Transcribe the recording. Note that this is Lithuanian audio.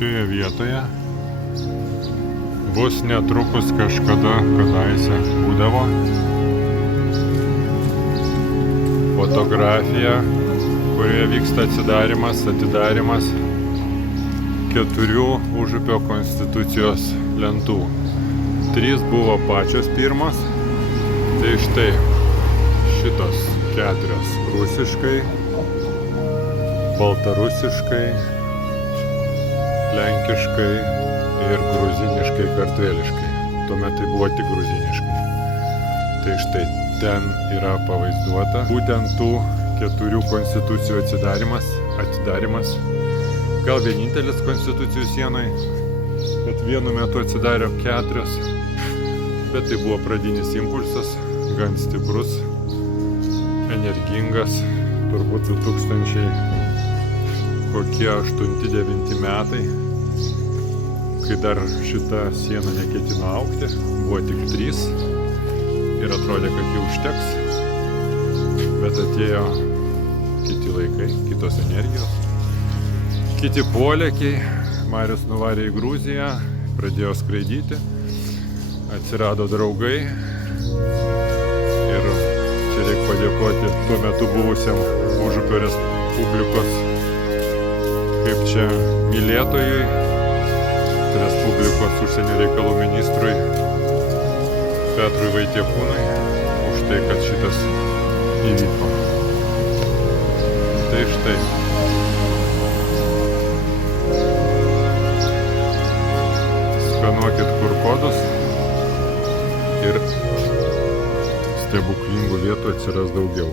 šioje vietoje bus netrukus kadaise būdavo fotografija, kurioje vyksta atidarymas 4 Užupio Konstitucijos lentų. 3 buvo pačios pirmos, tai štai šitos 4 rusiškai, baltarusiškai, lenkiškai ir gruziniškai kartveliškai. Tuomet tai buvo tik gruziniškai. Tai štai ten yra pavaizduota būtent tų 4 konstitucijų atidarymas. Gal vienintelis konstitucijų sienai, bet vienu metu atsidarė 4. Bet tai buvo pradinis impulsas, gan stiprus, energingas, turbūt 2008-2009 metai, kai dar šita siena neketino augti, buvo tik 3 ir atrodė, kad jų užteks, bet atėjo kiti laikai, kitos energijos, kiti polėkiai. Marius nuvarė į Gruziją, pradėjo skraidyti, atsirado draugai ir čia reikia padėkoti tuo metu buvusiam Užupio Respublikos kaip čia mylėtojui, Respublikos užsienio reikalų ministrui Petrui Vaitiekūnui už tai, kad šitas įvyko. Tai štai. Skanuokit kur kodus ir stebuklingų vietų atsiras daugiau.